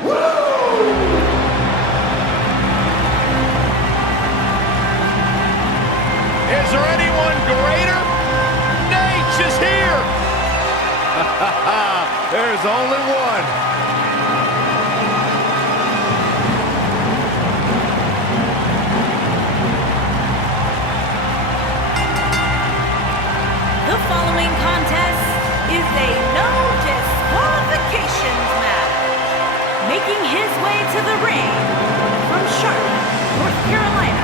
Is there anyone greater? Nate is here! There's only one. The following contest is a no disqualifications match. Making his way to the ring from Charlotte, North Carolina,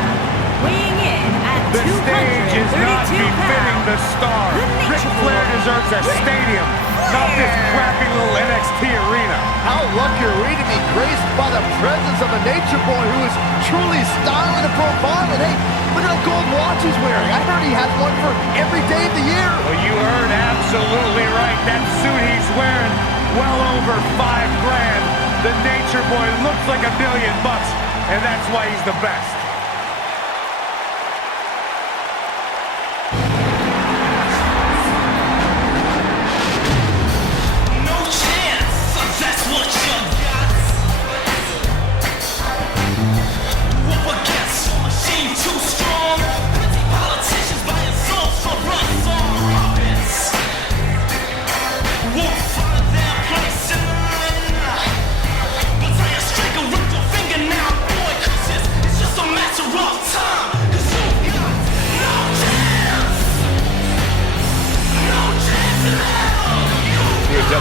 weighing in at 232 The stage is not befitting the star. Ric Flair deserves a stadium, not this crappy little NXT arena. How lucky are we to be graced by the presence of a nature boy who is truly styling the profile. And hey, look at that gold watch he's wearing. I heard he has one for every day of the year. Well, you heard absolutely right. That suit he's wearing, well over $5,000. The nature boy looks like $1 million, and that's why he's the best.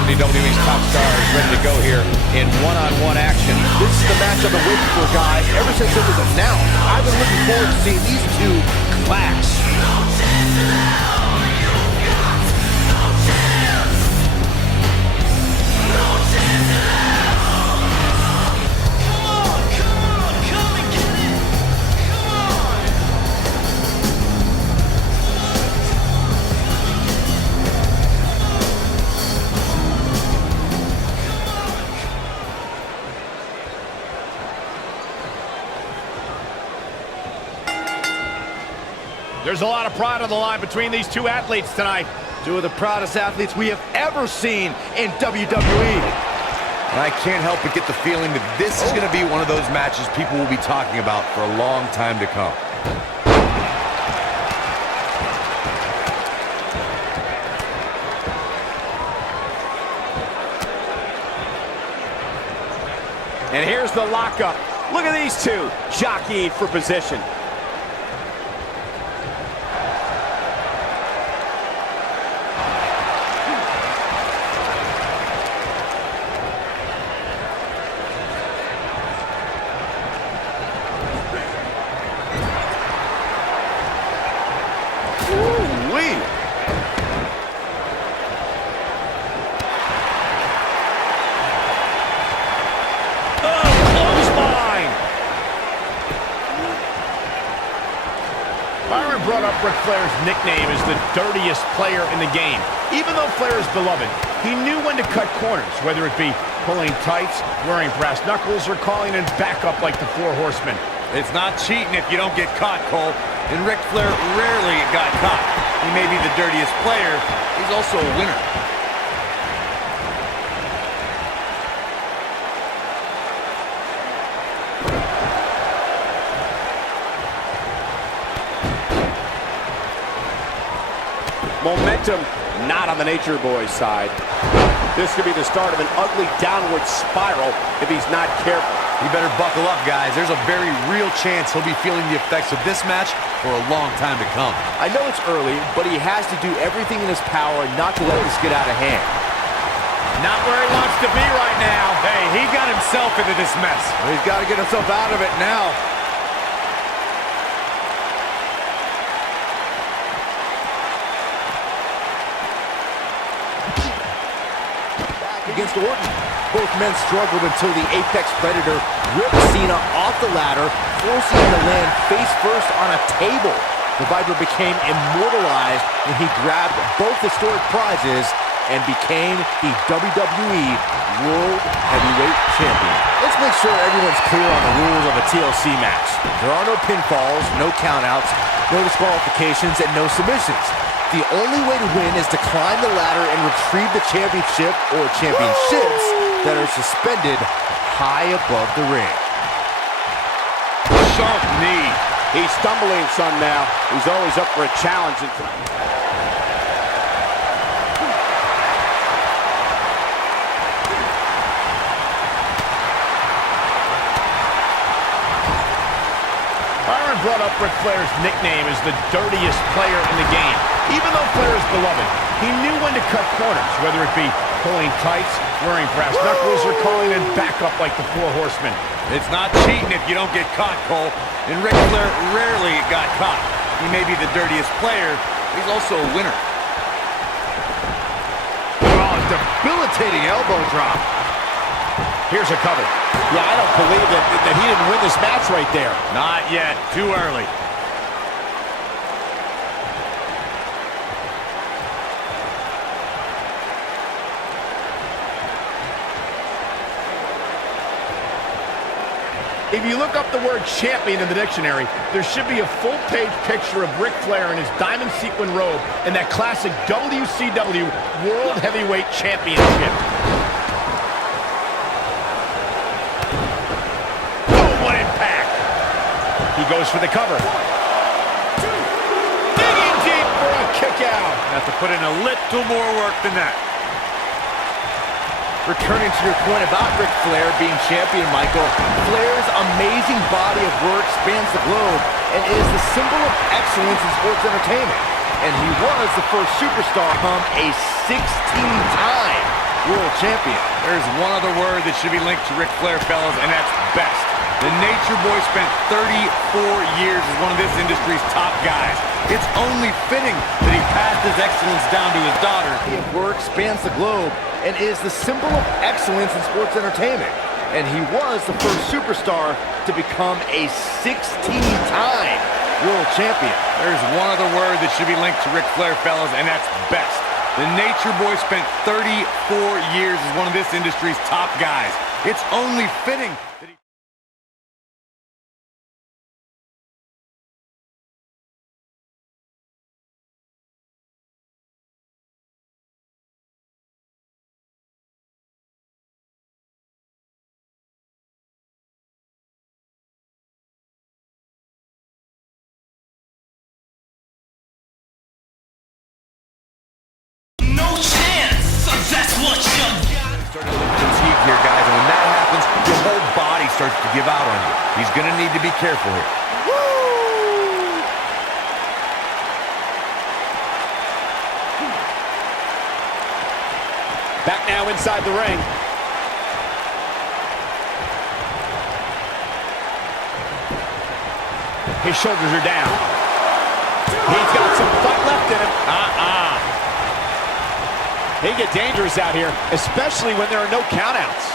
WWE's top star is ready to go here in one-on-one action. This is the match I've been waiting for, guys. Ever since it was announced, I've been looking forward to seeing these two clash. There's a lot of pride on the line between these two athletes tonight. Two of the proudest athletes we have ever seen in WWE. And I can't help but get the feeling that this is going to be one of those matches people will be talking about for a long time to come. And here's the lockup. Look at these two jockeying for position. Brought up Ric Flair's nickname as the dirtiest player in the game. Even though Flair is beloved, he knew when to cut corners, whether it be pulling tights, wearing brass knuckles, or calling in backup like the Four Horsemen. It's not cheating if you don't get caught, Cole. And Ric Flair rarely got caught. He may be the dirtiest player, he's also a winner. Momentum not on the Nature Boy's side. This could be the start of an ugly downward spiral if he's not careful. You better buckle up, guys. There's a very real chance he'll be feeling the effects of this match for a long time to come. I know it's early, but he has to do everything in his power not to let this get out of hand. Not where he wants to be right now. Hey, he got himself into this mess. Well, he's got to get himself out of it now. Against Orton. Both men struggled until the Apex Predator ripped Cena off the ladder, forcing him to land face first on a table. The Viper became immortalized when he grabbed both historic prizes and became the WWE World Heavyweight Champion. Let's make sure everyone's clear on the rules of a TLC match. There are no pinfalls, no countouts, no disqualifications, and no submissions. The only way to win is to climb the ladder and retrieve the championship or championships that are suspended high above the ring. Sharp knee. He's stumbling some now. He's always up for a challenge. Byron brought up Ric Flair's nickname as the dirtiest player in the game. Even though Flair is beloved, he knew when to cut corners, whether it be pulling tights, wearing brass knuckles, or calling in backup like the Four Horsemen. It's not cheating if you don't get caught, Cole. And Ric Flair rarely got caught. He may be the dirtiest player, but he's also a winner. Oh, debilitating elbow drop. Here's a cover. Yeah, I don't believe that he didn't win this match right there. Not yet. Too early. If you look up the word champion in the dictionary, there should be a full-page picture of Ric Flair in his diamond sequin robe and that classic WCW World Heavyweight Championship. Oh, what impact! He goes for the cover. Digging deep for a kick out. Have to put in a little more work than that. Returning to your point about Ric Flair being champion, Michael, Flair's amazing body of work spans the globe and is the symbol of excellence in sports entertainment. And he was the first superstar to become a 16-time world champion. There's one other word that should be linked to Ric Flair, fellas, and that's best. The Nature Boy spent 34 years as one of this industry's top guys. It's only fitting that he passed his excellence down to his daughter. His work spans the globe and is the symbol of excellence in sports entertainment. And he was the first superstar to become a 16-time world champion. There's one other word that should be linked to Ric Flair, fellas, and that's best. The Nature Boy spent 34 years as one of this industry's top guys. It's only fitting that he... Starting to look fatigued here, guys, and when that happens, your whole body starts to give out on you. He's going to need to be careful here. Back now inside the ring. His shoulders are down. He's got some fight left in him. They get dangerous out here, especially when there are no countouts.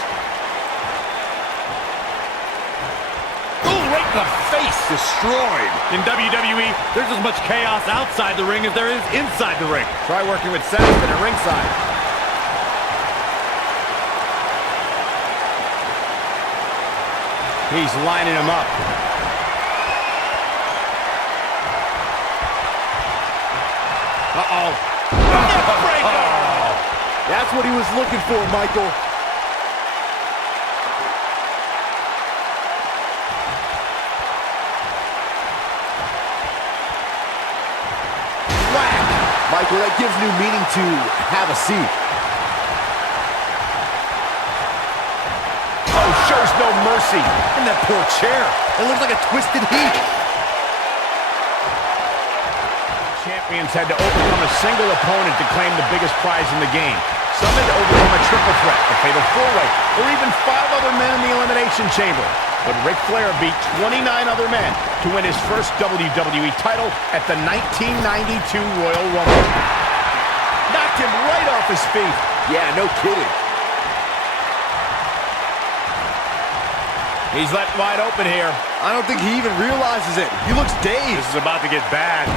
Ooh, right in the face. Destroyed. In WWE, there's as much chaos outside the ring as there is inside the ring. Try working with Saxton at ringside. He's lining him up. Uh-oh. That's what he was looking for, Michael. Whack! Michael, that gives new meaning to have a seat. Oh, shows no mercy. And that poor chair. It looks like a twisted heat. Champions had to overcome a single opponent to claim the biggest prize in the game. Some had to overcome a triple threat, a fatal four-way, or even 5 other men in the Elimination Chamber. But Ric Flair beat 29 other men to win his first WWE title at the 1992 Royal Rumble. Knocked him right off his feet. Yeah, no kidding. He's let wide open here. I don't think he even realizes it. He looks dazed. This is about to get bad.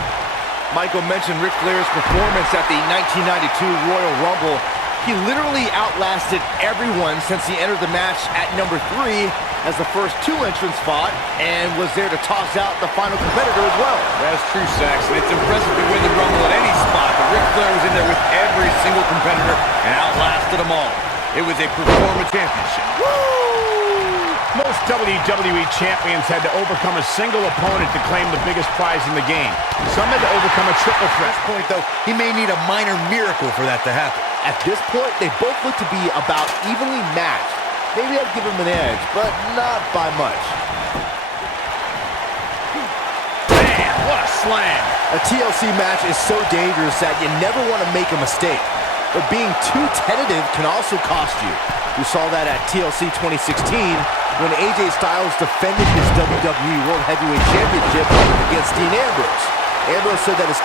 Michael mentioned Ric Flair's performance at the 1992 Royal Rumble. He literally outlasted everyone since he entered the match at number 3 as the first 2 entrants fought and was there to toss out the final competitor as well. That's true, Saxon. It's impressive to win the Rumble at any spot, but Ric Flair was in there with every single competitor and outlasted them all. It was a performance championship. Woo! Most WWE champions had to overcome a single opponent to claim the biggest prize in the game. Some had to overcome a triple threat. At this point, though, he may need a minor miracle for that to happen. At this point, they both look to be about evenly matched. Maybe I'd give him an edge, but not by much. Man, what a slam! A TLC match is so dangerous that you never want to make a mistake. But being too tentative can also cost you. We saw that at TLC 2016 when AJ Styles defended his WWE World Heavyweight Championship against Dean Ambrose. Ambrose said that his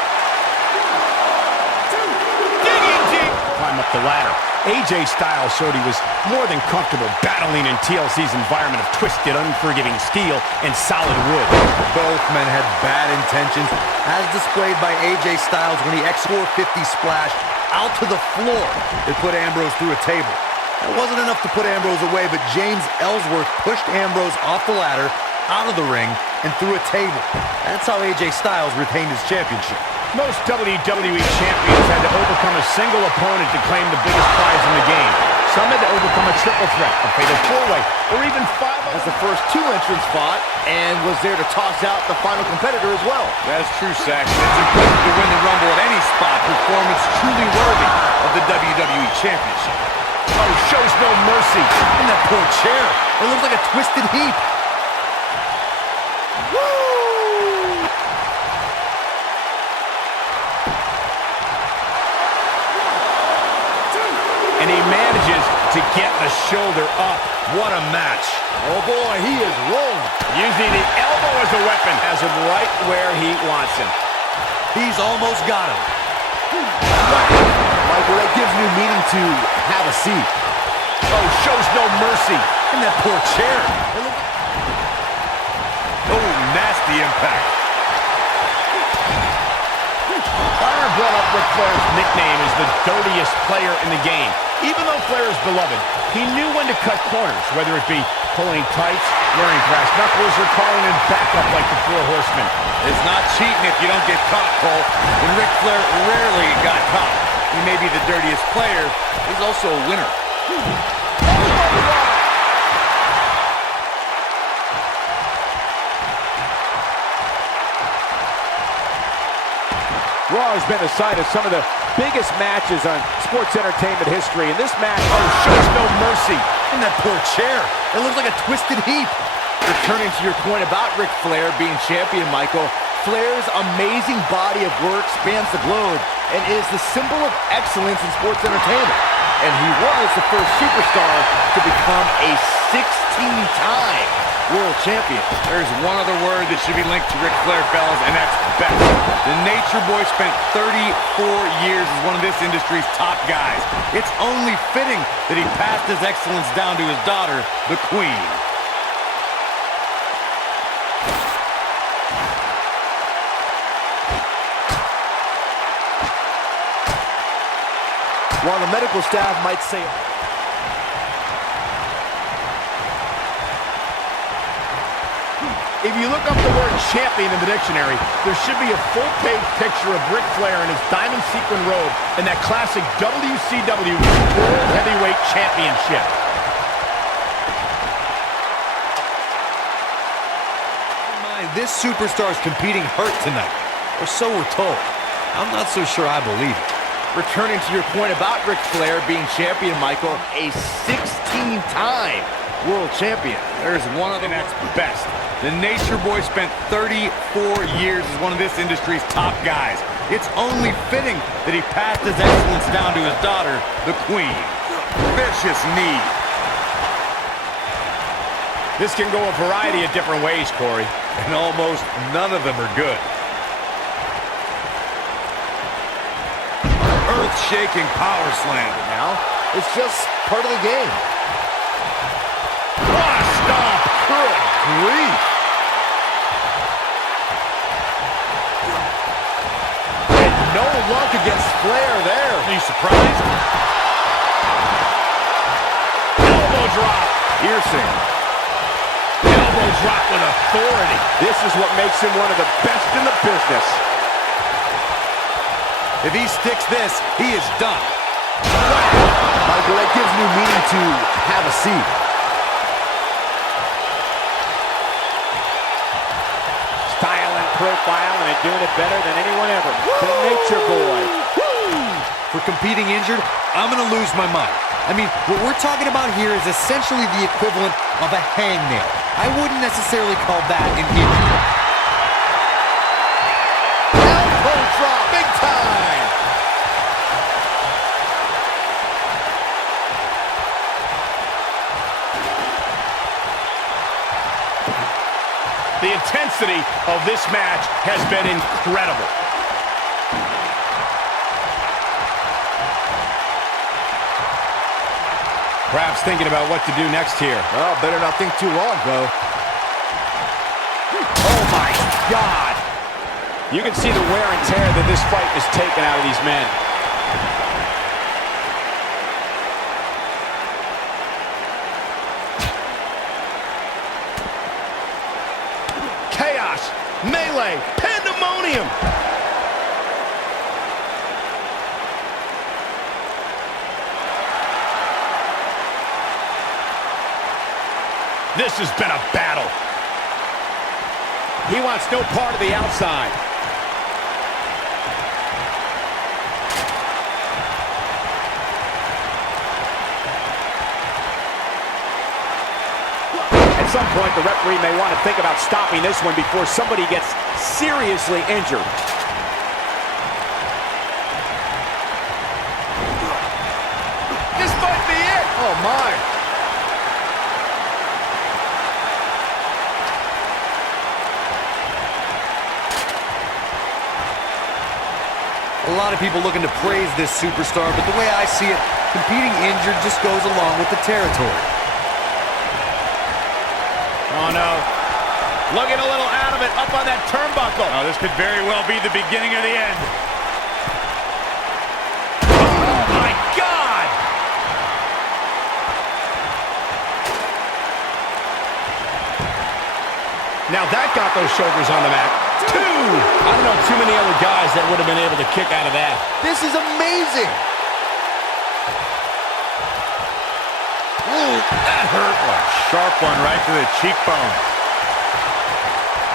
climb up the ladder. AJ Styles showed he was more than comfortable battling in TLC's environment of twisted, unforgiving steel and solid wood. Both men had bad intentions, as displayed by AJ Styles when he X450 splashed out to the floor. They put Ambrose through a table. That wasn't enough to put Ambrose away, but James Ellsworth pushed Ambrose off the ladder, out of the ring, and through a table. That's how AJ Styles retained his championship. Most WWE champions had to overcome a single opponent to claim the biggest prize in the game. Some had to overcome a triple threat, a fatal four-way, or even five. as the first two entrants fought and was there to toss out the final competitor as well. That's true, Saxon. It's impressive to win the Rumble at any spot. Performance truly worthy of the WWE Championship. Oh, shows no mercy. And that poor chair. It looks like a twisted heap. Woo! And he manages to get the shoulder up. What a match. Oh boy, he is rolling. Using the elbow as a weapon. Has him right where he wants him. He's almost got him. Michael, that gives new meaning to have a seat. Oh, shows no mercy. And that poor chair. Oh, nasty impact. Byron brought up Ric Flair's nickname as the dirtiest player in the game. Even though Flair is beloved, he knew when to cut corners, whether it be pulling tights, wearing brass knuckles, or calling in backup like the Four Horsemen. It's not cheating if you don't get caught, Cole. And Ric Flair rarely got caught. He may be the dirtiest player, he's also a winner. Raw has been the site of some of the biggest matches on sports entertainment history, and this match shows no mercy. And that poor chair. It looks like a twisted heap. Returning to your point about Ric Flair being champion, Michael, Flair's amazing body of work spans the globe and is the symbol of excellence in sports entertainment. And he was the first superstar to become a 16-time world champion. There's one other word that should be linked to Ric Flair, fellas, and that's best. The Nature Boy spent 34 years as one of this industry's top guys. It's only fitting that he passed his excellence down to his daughter, the Queen. While the medical staff might say, if you look up the word champion in the dictionary, there should be a full-page picture of Ric Flair in his diamond sequin robe and that classic WCW World Heavyweight Championship. This superstar's competing hurt tonight, or so we're told. I'm not so sure I believe it. returning to your point about Ric Flair being champion, Michael, a 16-time world champion. There's one of them that's best. The Nature Boy spent 34 years as one of this industry's top guys. It's only fitting that he passed his excellence down to his daughter, the Queen. Vicious knee. This can go a variety of different ways, Corey. And almost none of them are good. Earth-shaking power slam. Now, it's just part of the game. What a stomp! Good grief. And no luck against Flair there. Are you surprised? Elbow drop. Piercing. Elbow drop with authority. This is what makes him one of the best in the business. If he sticks this, he is done. Michael, that gives new meaning to have a seat. profile and doing it better than anyone ever. The Nature Boy. For competing injured, I'm going to lose my mind. I mean, what we're talking about here is essentially the equivalent of a hangnail. I wouldn't necessarily call that an injury. Elbow drop, big time. The intensity of this match has been incredible. Perhaps thinking about what to do next here. Well, better not think too long, though. Oh, my God. You can see the wear and tear that this fight has taken out of these men. Chaos, melee, pandemonium. This has been a battle. He wants no part of the outside. At some point, the referee may want to think about stopping this one before somebody gets seriously injured. This might be it. Oh, my. A lot of people looking to praise this superstar, but the way I see it, competing injured just goes along with the territory. Oh, no. Looking a little out of it, up on that turnbuckle. Oh, this could very well be the beginning of the end. Oh, my God! Now that got those shoulders on the mat. 2! I don't know too many other guys that would have been able to kick out of that. This is amazing. Ooh, that hurt. Sharp one right to the cheekbone.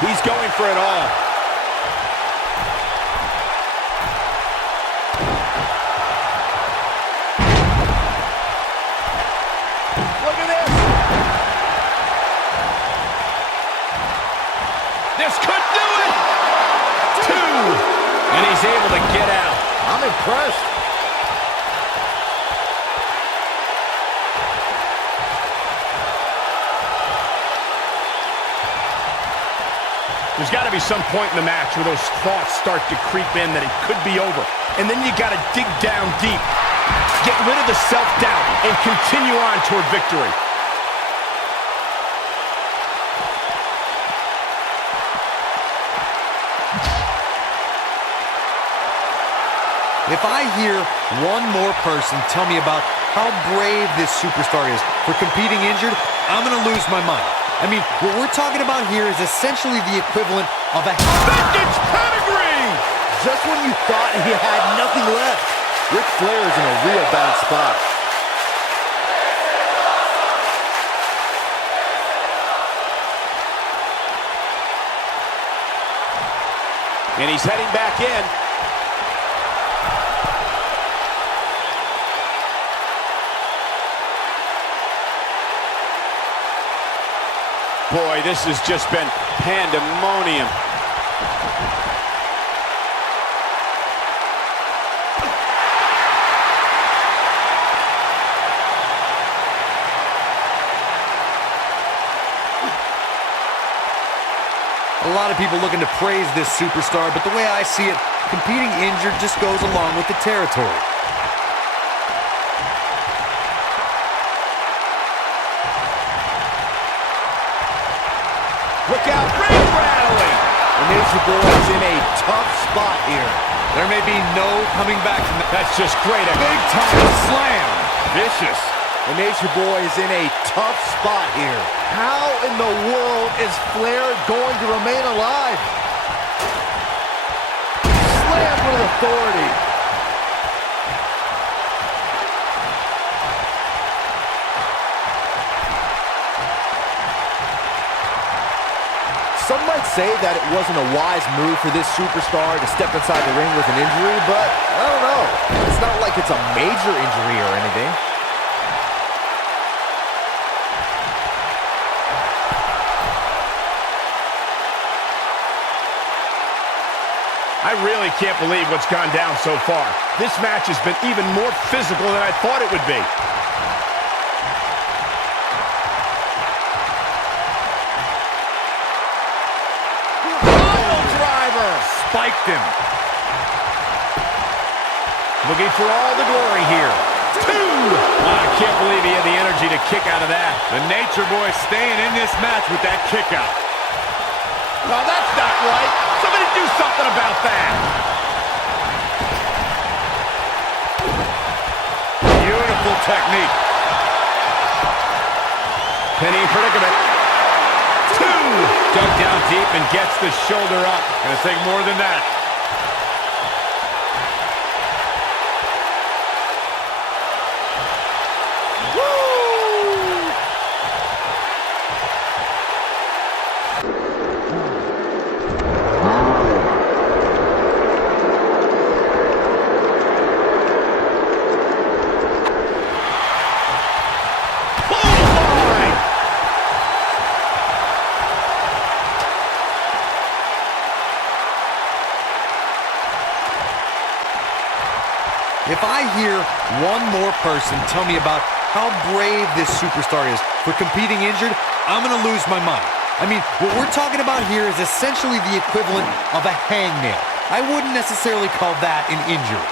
He's going for it all. Look at this. This could do it. 2. And he's able to get out. I'm impressed. There's got to be some point in the match where those thoughts start to creep in that it could be over. And then you got to dig down deep, get rid of the self-doubt, and continue on toward victory. If I hear one more person tell me about how brave this superstar is for competing injured, I'm going to lose my mind. I mean, what we're talking about here is essentially the equivalent of a Vintage pedigree! Just when you thought he had nothing left, Ric Flair is in a real bad spot. And he's heading back in. Boy, this has just been pandemonium. A lot of people looking to praise this superstar, but the way I see it, competing injured just goes along with the territory. Look out, ring rattling! The Nature Boy is in a tough spot here. There may be no coming back from that. That's just great. A Big-time slam. Vicious. The Nature Boy is in a tough spot here. How in the world is Flair going to remain alive? Slam with authority. Some Some might say that it wasn't a wise move for this superstar to step inside the ring with an injury, but I don't know. It's not like it's a major injury or anything. I really can't believe what's gone down so far. This match has been even more physical than I thought it would be. Pile driver! Spiked him. Looking for all the glory here. 2! I can't believe he had the energy to kick out of that. The Nature Boy staying in this match with that kick out. No, that's not right. Somebody do something about that. Beautiful technique. Penny in predicament. 2! Dug down deep and gets the shoulder up. Gonna take more than that. If I hear one more person tell me about how brave this superstar is for competing injured, I'm going to lose my mind. I mean, what we're talking about here is essentially the equivalent of a hangnail. I wouldn't necessarily call that an injury.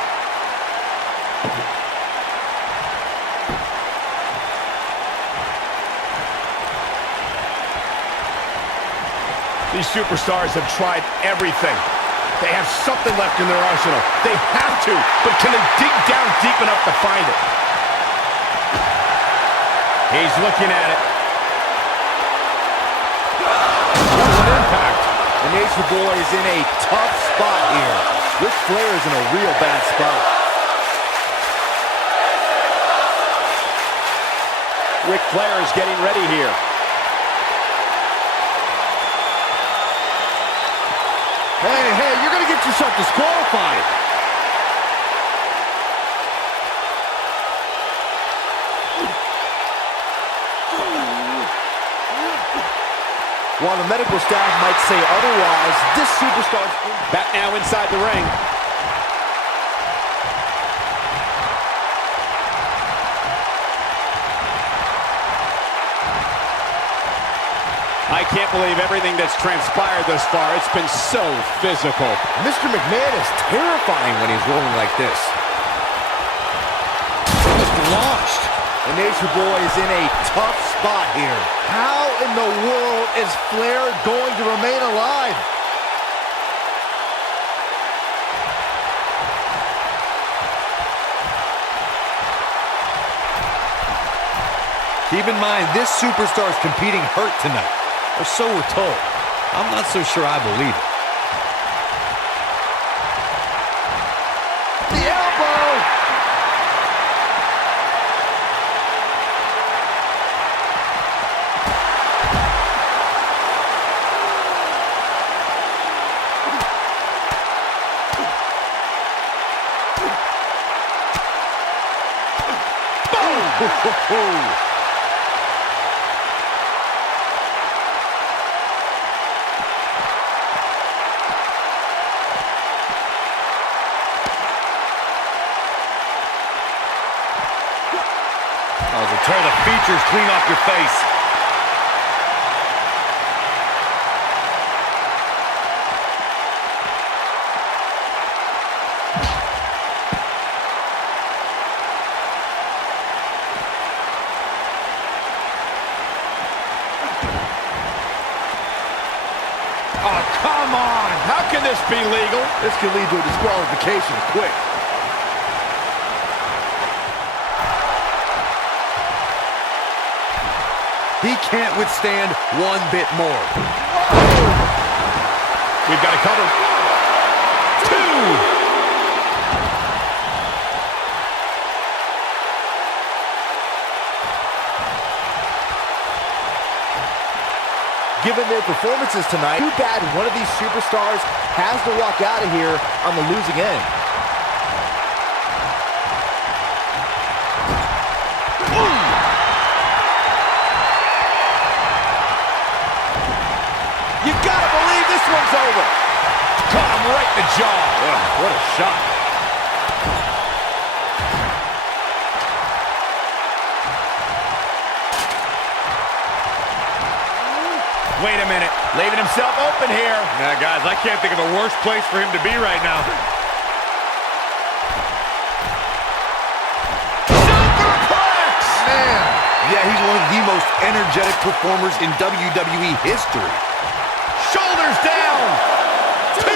These superstars have tried everything. They have something left in their arsenal. They have to, but can they dig down deep enough to find it? He's looking at it. What an impact. The Nature Boy is in a tough spot here. Ric Flair is in a real bad spot. Ric Flair is getting ready here. Hey, you're going to get yourself disqualified. While the medical staff might say otherwise, this superstar's Back now inside the ring. I can't believe everything that's transpired thus far. It's been so physical. Mr. McMahon is terrifying when he's rolling like this. Just launched. The Nature Boy is in a tough spot here. How in the world is Flair going to remain alive? Keep in mind, this superstar is competing hurt tonight. Or so we're told. I'm not so sure I believe it. The elbow! Boom! Tear the features clean off your face. Oh, come on! How can this be legal? This could lead to a disqualification quick. He can't withstand one bit more. We've got it covered. 2! given their performances tonight. Too bad one of these superstars has to walk out of here on the losing end. You gotta believe this one's over. Caught him right in the jaw. Ugh, what a shot. Wait a minute. Leaving himself open here. Now, guys, I can't think of a worse place for him to be right now. Superplex! Man, yeah, he's one of the most energetic performers in WWE history. Shoulders down. 2.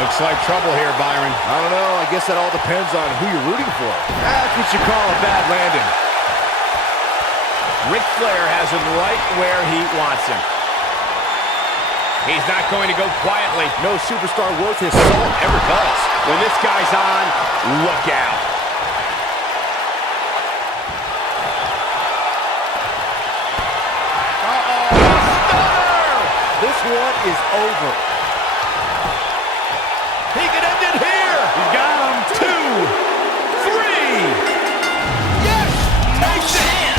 Looks like trouble here, Byron. I don't know. I guess that all depends on who you're rooting for. That's what you call a bad landing. Ric Flair has him right where he wants him. He's not going to go quietly. No superstar worth his salt ever does. When this guy's on, look out. This one is over. He can end it here. He's got him. 2, 3. Yes! Takes it!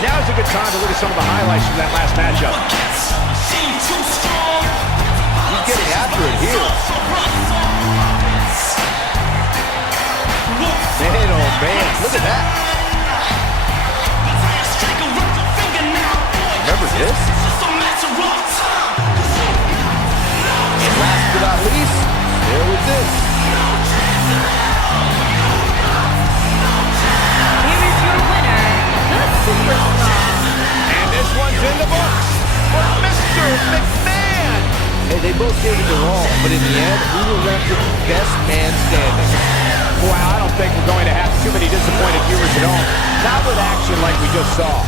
Now's a good time to look at some of the highlights from that last matchup. He's getting after it here. Man, oh man, look at that. Remember this? And last but not least, there was this. Here is your winner, the Superstar. And this one's in the books for Mr. McMahon. Hey, they both gave it their all, but in the end, we were left with the best man standing. Boy, I don't think we're going to have too many disappointed viewers at home. Not with action like we just saw.